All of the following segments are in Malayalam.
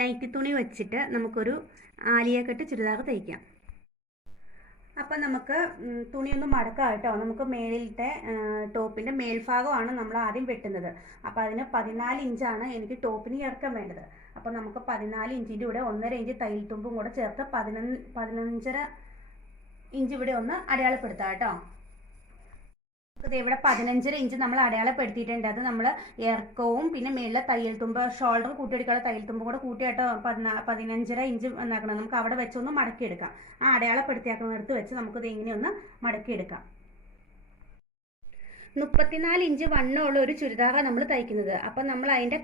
നൈറ്റി തുണി വെച്ചിട്ട് നമുക്കൊരു ആലിയ കട്ട് ചുരിദാർ തയ്ക്കാം. അപ്പം നമുക്ക് തുണിയൊന്നും മടക്കാം കേട്ടോ. നമുക്ക് മേളിലത്തെ ടോപ്പിൻ്റെ മേൽഭാഗമാണ് നമ്മൾ ആദ്യം വെട്ടുന്നത്. അപ്പോൾ അതിന് 14 ഇഞ്ചാണ് എനിക്ക് ടോപ്പിന് ഇറക്കം വേണ്ടത്. അപ്പോൾ നമുക്ക് 14 ഇഞ്ചിൻ്റെ കൂടെ 1.5 ഇഞ്ച് തയ്യൽ തുമ്പും കൂടെ ചേർത്ത് 15.5 ഇഞ്ച് ഇവിടെ ഒന്ന് അടയാളപ്പെടുത്താം കേട്ടോ. ഇത് ഇവിടെ 15.5 ഇഞ്ച് നമ്മൾ അടയാളപ്പെടുത്തിയിട്ടുണ്ട്. അത് നമ്മൾ ഇറക്കവും പിന്നെ മേളിലെ തയ്യൽ തുമ്പ് ഷോൾഡർ കൂട്ടിയെടുക്കാനുള്ള തയ്യൽ തുമ്പും കൂടെ കൂട്ടിയാട്ടോ 15.5 ഇഞ്ച് എന്നാക്കണം. നമുക്ക് അവിടെ വെച്ചൊന്ന് മടക്കിയെടുക്കാം. ആ അടയാളപ്പെടുത്തിയാക്കുന്നിടത്ത് വെച്ച് നമുക്കിത് ഇങ്ങനെയൊന്ന് മടക്കിയെടുക്കാം. 34 ഇഞ്ച് വണ്ണമുള്ള ഒരു ചുരിദാറാണ് നമ്മൾ തയ്ക്കുന്നത്. അപ്പം നമ്മൾ അതിൻ്റെ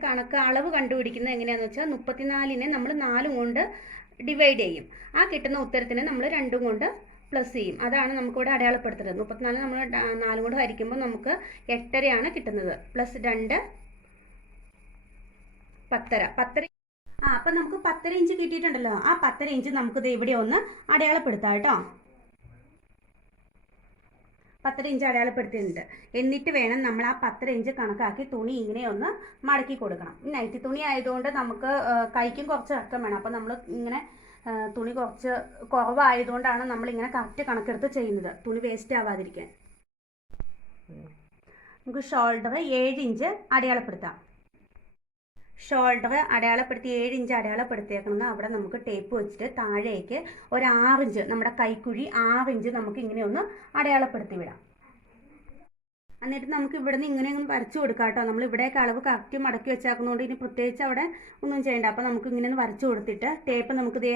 അളവ് കണ്ടുപിടിക്കുന്നത് എങ്ങനെയാണെന്ന് വെച്ചാൽ 34നെ നമ്മൾ 4 കൊണ്ട് ഡിവൈഡ് ചെയ്യും. ആ കിട്ടുന്ന ഉത്തരത്തിനെ നമ്മൾ 2 കൊണ്ട് പ്ലസ് ചെയ്യും. അതാണ് നമുക്കിവിടെ അടയാളപ്പെടുത്തുന്നത്. 34 നമ്മൾ 4 കൊണ്ട് ഹരിക്കുമ്പോൾ നമുക്ക് 8.5 കിട്ടുന്നത്. പ്ലസ് 2 10.5. അപ്പം നമുക്ക് 10.5 ഇഞ്ച് കിട്ടിയിട്ടുണ്ടല്ലോ. ആ 10.5 ഇഞ്ച് നമുക്കിത് ഇവിടെ ഒന്ന് അടയാളപ്പെടുത്താം കേട്ടോ. 10.5 ഇഞ്ച് അടയാളപ്പെടുത്തിയിട്ടുണ്ട്. എന്നിട്ട് വേണം നമ്മൾ ആ 10.5 ഇഞ്ച് കണക്കാക്കി തുണി ഇങ്ങനെ ഒന്ന് മടക്കി കൊടുക്കണം. നൈറ്റി തുണി ആയതുകൊണ്ട് നമുക്ക് കൈക്കും കുറച്ച് ഇറക്കം വേണം. അപ്പം നമ്മൾ ഇങ്ങനെ തുണി കുറച്ച് കുറവായതുകൊണ്ടാണ് നമ്മളിങ്ങനെ കറക്റ്റ് കണക്കെടുത്ത് ചെയ്യുന്നത്, തുണി വേസ്റ്റ് ആവാതിരിക്കാൻ. നമുക്ക് ഷോൾഡർ 7 ഇഞ്ച് അടയാളപ്പെടുത്താം. ഷോൾഡർ അടയാളപ്പെടുത്തി 7 ഇഞ്ച് അടയാളപ്പെടുത്തിയേക്കുന്നത് അവിടെ നമുക്ക് ടേപ്പ് വെച്ചിട്ട് താഴേക്ക് ഒരു 6 ഇഞ്ച് നമ്മുടെ കൈക്കുഴി 6 ഇഞ്ച് നമുക്ക് ഇങ്ങനെ ഒന്ന് അടയാളപ്പെടുത്തി വിടാം. എന്നിട്ട് നമുക്ക് ഇവിടെ നിന്ന് ഇങ്ങനെ വരച്ചു കൊടുക്കാം കേട്ടോ. നമ്മൾ ഇവിടേക്ക് അളവ് കറക്റ്റ് മടക്കി വെച്ചാക്കുന്നതുകൊണ്ട് ഇനി പ്രത്യേകിച്ച് അവിടെ ഒന്നും ചെയ്യണ്ട. അപ്പോൾ നമുക്ക് ഇങ്ങനെ ഒന്ന് വരച്ചു കൊടുത്തിട്ട് ടേപ്പ് നമുക്ക് ദേ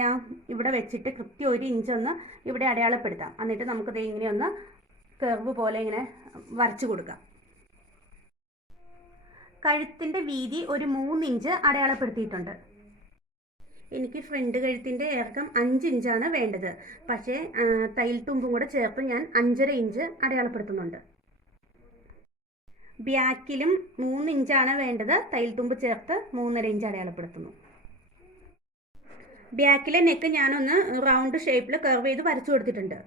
ഇവിടെ വെച്ചിട്ട് കൃത്യം 1 ഇഞ്ച് ഒന്ന് ഇവിടെ അടയാളപ്പെടുത്താം. എന്നിട്ട് നമുക്ക് ദേ ഇങ്ങനെ ഒന്ന് കർവ് പോലെ ഇങ്ങനെ വരച്ചു കൊടുക്കാം. കഴുത്തിൻ്റെ വീതി ഒരു 3 ഇഞ്ച് അടയാളപ്പെടുത്തിയിട്ടുണ്ട്. എനിക്ക് ഫ്രണ്ട് കഴുത്തിൻ്റെ ഇറക്കം 5 ഇഞ്ചാണ് വേണ്ടത്. പക്ഷേ തയ്യൽ തുമ്പും കൂടെ ചേർത്ത് ഞാൻ 5.5 ഇഞ്ച് അടയാളപ്പെടുത്തുന്നുണ്ട്. ബാക്കിലും 3 ഇഞ്ചാണ് വേണ്ടത്. തയ്യൽ തുമ്പ് ചേർത്ത് 3.5 ഇഞ്ച് അടയാളപ്പെടുത്തുന്നു. ബാക്കിലെ നെക്ക് ഞാനൊന്ന് റൗണ്ട് ഷേപ്പിൽ കർവ് ചെയ്ത് വരച്ചു കൊടുത്തിട്ടുണ്ട്.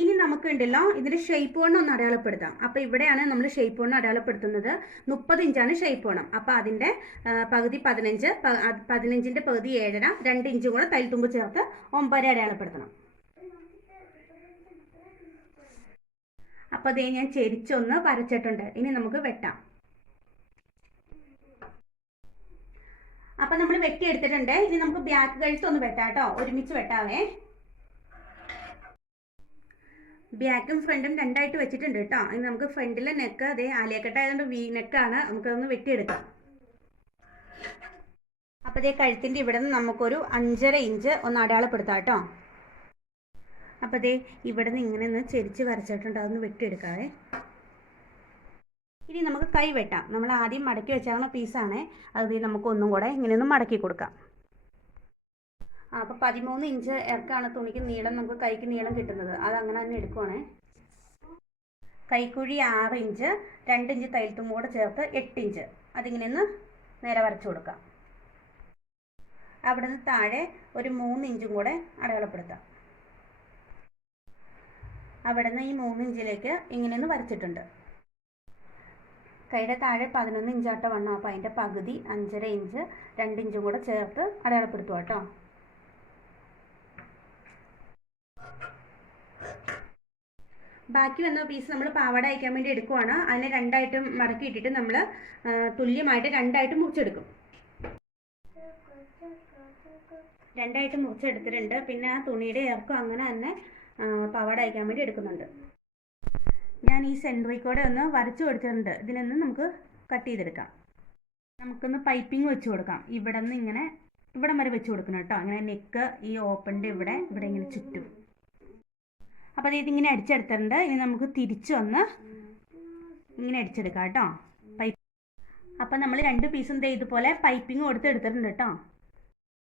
ഇനി നമുക്കുണ്ടല്ലോ ഇതിൻ്റെ ഷേപ്പ് വണ്ണം ഒന്ന് അടയാളപ്പെടുത്താം. അപ്പോൾ ഇവിടെയാണ് നമ്മൾ ഷേപ്പ് വണ്ണം അടയാളപ്പെടുത്തുന്നത്. 30 ഇഞ്ചാണ് ഷേപ്പ് വണ്ണം. അപ്പോൾ അതിൻ്റെ പകുതി 15, 15ൻ്റെ പകുതി 7.5, 2 ഇഞ്ചും കൂടെ തയ്യൽ തുമ്പ് ചേർത്ത് 9 അടയാളപ്പെടുത്തണം. അപ്പോൾ അതേ ഞാൻ ചെരിച്ചൊന്ന് വരച്ചിട്ടുണ്ട്. ഇനി നമുക്ക് വെട്ടാം. അപ്പം നമ്മൾ വെട്ടിയെടുത്തിട്ടുണ്ട്. ഇനി നമുക്ക് ബാക്ക് കഴുത്തൊന്ന് വെട്ടാം കേട്ടോ. ഒരുമിച്ച് വെട്ടാവേ. ബാക്കും ഫ്രണ്ടും രണ്ടായിട്ട് വെച്ചിട്ടുണ്ട് കേട്ടോ. ഇനി നമുക്ക് ഫ്രണ്ടിലെ നെക്ക് അതേ ആലിയക്കെട്ടായതുകൊണ്ട് വി നെക്കാണ്. നമുക്കതൊന്ന് വെട്ടിയെടുക്കാം. അപ്പോൾ അതേ കഴുത്തിൻ്റെ ഇവിടെ നിന്ന് നമുക്കൊരു 5.5 ഇഞ്ച് ഒന്ന് അടയാളപ്പെടുത്താം കേട്ടോ. അപ്പോൾ അതേ ഇവിടെ നിന്ന് ഇങ്ങനെ ഒന്ന് ചെരിച്ച് വരച്ചിട്ടുണ്ട്. അതൊന്ന് വെട്ടിയെടുക്കാവേ. ഇനി നമുക്ക് കൈ വെട്ടാം. നമ്മൾ ആദ്യം മടക്കി വെച്ചാകുന്ന പീസാണ്. അത് നമുക്ക് ഒന്നും കൂടെ ഇങ്ങനെ ഒന്ന് മടക്കി കൊടുക്കാം. അപ്പോൾ 13 ഇഞ്ച് ഇറക്കാണ് തുണിക്ക് നീളം, നമുക്ക് കൈക്ക് നീളം കിട്ടുന്നത്. അത് അങ്ങനെ തന്നെ എടുക്കുവാണേ. കൈക്കുഴി 6 ഇഞ്ച്, 2 ഇഞ്ച് തയ്യൽ തുമ്പും കൂടെ ചേർത്ത് 8 ഇഞ്ച്. അതിങ്ങനെ ഒന്ന് നേരെ വരച്ചു കൊടുക്കാം. അവിടെ നിന്ന് താഴെ ഒരു 3 ഇഞ്ചും കൂടെ അടയാളപ്പെടുത്താം. അവിടെ നിന്ന് ഈ 3 ഇഞ്ചിലേക്ക് ഇങ്ങനെയൊന്ന് വരച്ചിട്ടുണ്ട്. കൈയുടെ താഴെ 11 ഇഞ്ചാട്ട വണ്ണം. അപ്പോൾ അതിൻ്റെ പകുതി 5.5 ഇഞ്ച് 2 ഇഞ്ചും കൂടെ ചേർത്ത് അടയാളപ്പെടുത്തുക കേട്ടോ. ബാക്കി വന്ന പീസ് നമ്മൾ പാവാട അയക്കാൻ വേണ്ടി എടുക്കുവാണ്. അതിനെ രണ്ടായിട്ട് മടക്കി ഇട്ടിട്ട് നമ്മൾ തുല്യമായിട്ട് രണ്ടായിട്ട് മുറിച്ചെടുക്കും. രണ്ടായിട്ട് മുറിച്ചെടുത്തിട്ടുണ്ട്. പിന്നെ ആ തുണിയുടെ ഇറക്കം അങ്ങനെ തന്നെ പാവാട അയക്കാൻ വേണ്ടി എടുക്കുന്നുണ്ട്. ഞാൻ ഈ സെൻറ്ററിൽ കൂടെ ഒന്ന് വരച്ചു കൊടുത്തിട്ടുണ്ട്. ഇതിനൊന്ന് നമുക്ക് കട്ട് ചെയ്തെടുക്കാം. നമുക്കൊന്ന് പൈപ്പിംഗ് വെച്ച് കൊടുക്കാം. ഇവിടെ നിന്ന് ഇങ്ങനെ ഇവിടം വരെ വെച്ച് കൊടുക്കണം കേട്ടോ. അങ്ങനെ നെക്ക് ഈ ഓപ്പണിൻ്റെ ഇവിടെ ഇങ്ങനെ ചുറ്റും. അപ്പോൾ ഇതിങ്ങനെ അടിച്ചെടുത്തിട്ടുണ്ട്. ഇനി നമുക്ക് തിരിച്ച് വന്ന് ഇങ്ങനെ അടിച്ചെടുക്കാം കേട്ടോ. അപ്പം നമ്മൾ 2 പീസും ഇതുപോലെ പൈപ്പിംഗ് കൊടുത്തെടുത്തിട്ടുണ്ട് കേട്ടോ.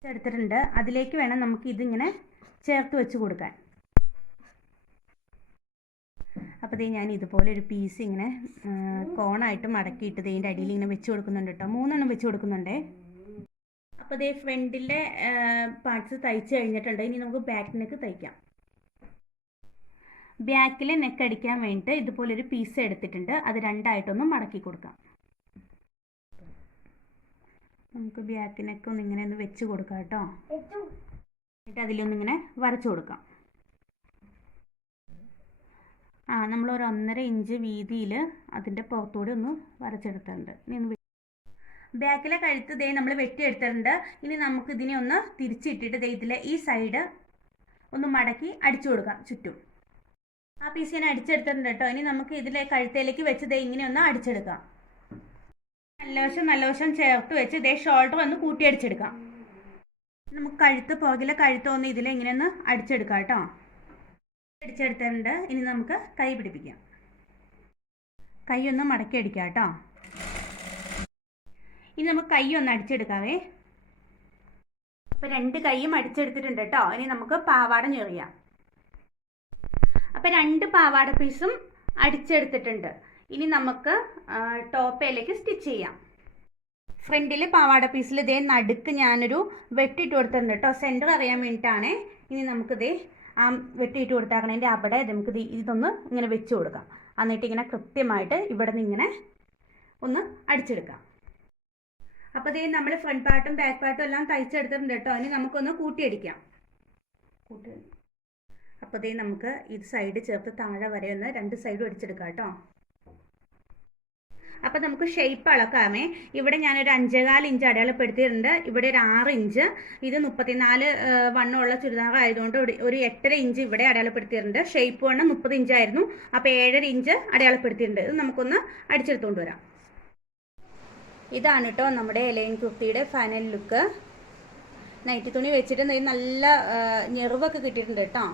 എടുത്തിട്ടുണ്ട്. അതിലേക്ക് വേണം നമുക്ക് ഇതിങ്ങനെ ചേർത്ത് വെച്ച് കൊടുക്കാൻ. അപ്പോൾ ഞാൻ ഇതുപോലെ ഒരു പീസ് ഇങ്ങനെ കോണായിട്ട് മടക്കിയിട്ട് ഇതിൻ്റെ അടിയിൽ ഇങ്ങനെ വെച്ച് കൊടുക്കുന്നുണ്ട് കേട്ടോ. 3 എണ്ണം വെച്ച് കൊടുക്കുന്നുണ്ടേ. അപ്പോൾ ഫ്രണ്ടിലെ പാർട്സ് തയ്ച്ച് കഴിഞ്ഞിട്ടുണ്ട്. ഇനി നമുക്ക് ബാക്ക് നെക്ക് തയ്ക്കാം. ബാക്കിലെ നെക്ക് അടിക്കാൻ വേണ്ടിയിട്ട് ഇതുപോലൊരു പീസ് എടുത്തിട്ടുണ്ട്. അത് രണ്ടായിട്ടൊന്ന് മടക്കി കൊടുക്കാം. നമുക്ക് ബാക്കിനൊക്കെ ഇങ്ങനെ ഒന്ന് വെച്ച് കൊടുക്കാം കേട്ടോ. എന്നിട്ട് അതിലൊന്നിങ്ങനെ വരച്ചു കൊടുക്കാം. നമ്മളൊരു 1.5 ഇഞ്ച് വീതിയിൽ അതിൻ്റെ പുറത്തൂടെ ഒന്ന് വരച്ചെടുത്തിട്ടുണ്ട്. ഇനി ഒന്ന് ബാക്കിലെ കഴുത്ത് ദേ നമ്മൾ വെട്ടിയെടുത്തിട്ടുണ്ട്. ഇനി നമുക്ക് ഇതിനെ ഒന്ന് തിരിച്ചിട്ടിട്ട് ദേ ഇതിലെ ഈ സൈഡ് ഒന്ന് മടക്കി അടിച്ചു കൊടുക്കാം ചുറ്റും. ആ പീസ് ഞാൻ അടിച്ചെടുത്തിട്ടുണ്ട് കേട്ടോ. ഇനി നമുക്ക് ഇതിലെ കഴുത്തേലേക്ക് വെച്ച് ദേ ഇങ്ങനെ ഒന്ന് അടിച്ചെടുക്കാം. നല്ല വശം ചേർത്ത് വെച്ച് ദേ ഷോൾഡർ ഒന്ന് കൂട്ടി അടിച്ചെടുക്കാം. നമുക്ക് പുറകിലെ കഴുത്ത് ഒന്ന് ഇതിലെ ഇങ്ങനെ ഒന്ന് അടിച്ചെടുക്കാം കേട്ടോ. അടിച്ചെടുത്തിട്ടുണ്ട്. ഇനി നമുക്ക് കൈ പിടിപ്പിക്കാം. കൈ ഒന്ന് മടക്കി അടിക്കാം കേട്ടോ. ഇനി നമുക്ക് കൈ ഒന്ന് അടിച്ചെടുക്കാവേ. അപ്പോൾ 2 കൈയും അടിച്ചെടുത്തിട്ടുണ്ട് കേട്ടോ. ഇനി നമുക്ക് പാവാട ഞെറിയാം. അപ്പോൾ 2 പാവാട പീസും അടിച്ചെടുത്തിട്ടുണ്ട്. ഇനി നമുക്ക് ടോപ്പയിലേക്ക് സ്റ്റിച്ച് ചെയ്യാം. ഫ്രണ്ടിൽ പാവാട പീസിൽ ഇതേ നടുക്ക് ഞാനൊരു വെട്ടിയിട്ട് കൊടുത്തിട്ടുണ്ട് കേട്ടോ. സെൻറ്റർ അറിയാൻ വേണ്ടിയിട്ടാണ്. ഇനി നമുക്കിതേ ആ വെട്ടിയിട്ട് കൊടുത്താക്കണതിൻ്റെ അവിടെ നമുക്ക് ഇതൊന്ന് ഇങ്ങനെ വെച്ച് കൊടുക്കാം. എന്നിട്ട് ഇങ്ങനെ കൃത്യമായിട്ട് ഇവിടെ നിന്ന് ഇങ്ങനെ ഒന്ന് അടിച്ചെടുക്കാം. അപ്പോൾ ഇതേ നമ്മൾ ഫ്രണ്ട് പാർട്ടും ബാക്ക് പാർട്ടും എല്ലാം തയ്ച്ചെടുത്തിട്ടുണ്ട് കേട്ടോ. ഇനി നമുക്കൊന്ന് കൂട്ടിയടിക്കാം. അപ്പോൾ ഇതേ നമുക്ക് ഇത് സൈഡ് ചേർത്ത് താഴെ വരെ ഒന്ന് 2 സൈഡും അടിച്ചെടുക്കാം കേട്ടോ. അപ്പോൾ നമുക്ക് ഷേപ്പ് അളക്കാമേ. ഇവിടെ ഞാനൊരു 5.25 ഇഞ്ച് അടയാളപ്പെടുത്തിയിട്ടുണ്ട്. ഇവിടെ ഒരു 6 ഇഞ്ച്. ഇത് 34 വണ്ണമുള്ള ചുരിദാർ ആയതുകൊണ്ട് ഒരു 8.5 ഇഞ്ച് ഇവിടെ അടയാളപ്പെടുത്തിയിട്ടുണ്ട്. ഷേപ്പ് വണ്ണം 30 ഇഞ്ചായിരുന്നു. അപ്പോൾ 7.5 ഇഞ്ച് അടയാളപ്പെടുത്തിയിട്ടുണ്ട്. ഇത് നമുക്കൊന്ന് അടിച്ചെടുത്തുകൊണ്ട് വരാം. ഇതാണ് കേട്ടോ നമ്മുടെ ലൈൻ കുർത്തിയുടെ ഫൈനൽ ലുക്ക്. നൈറ്റി തുണി വെച്ചിട്ട് നല്ല ഞെറിവൊക്കെ കിട്ടിയിട്ടുണ്ട് കേട്ടോ.